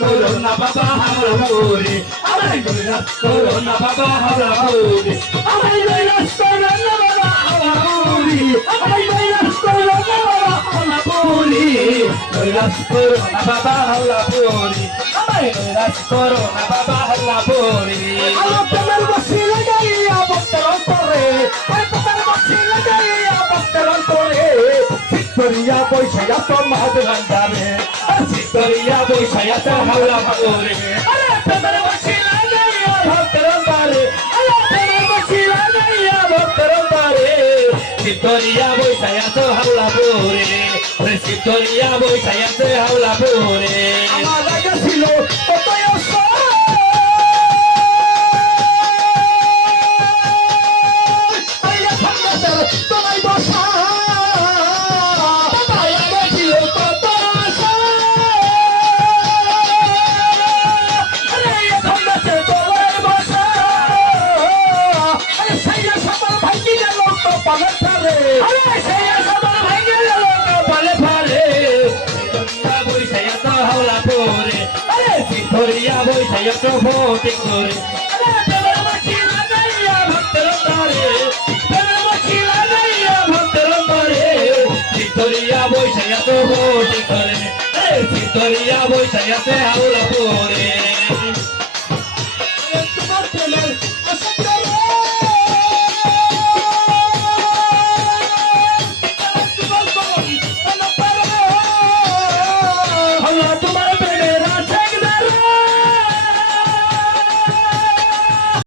corona বাবা হাওলা পরে আমার কৈলাস করোনা বাবা হাওলা পরে আমার কৈলাস করোনা বাবা হাওলা পরে আমার কৈলাস করোনা বাবা হাওলা পরে কৈলাস করোনা বাবা হাওলা পরে আমার কৈলাস করোনা বাবা হাওলা পরে আলো তোমার বসি লাগাইয়া বক্তের অন্তরে তোমার বসি লাগাইয়া বক্তের অন্তরে Victoria boy saya to madran dame Victoria boy saya to haula pore ala tamar wasila gaya bhaktaram pare ala tamar wasila gaya bhaktaram pare Victoria boy saya to haula pore Victoria boy saya to haula pore amala gasilo totoy oso Aya phangatar tomai bosa Victoria boy saya to voting kore ala tamar machila gaya bhaktaram pare tamar machila gaya bhaktaram pare Victoria boy saya to voting kore Victoria boy saya te haula pore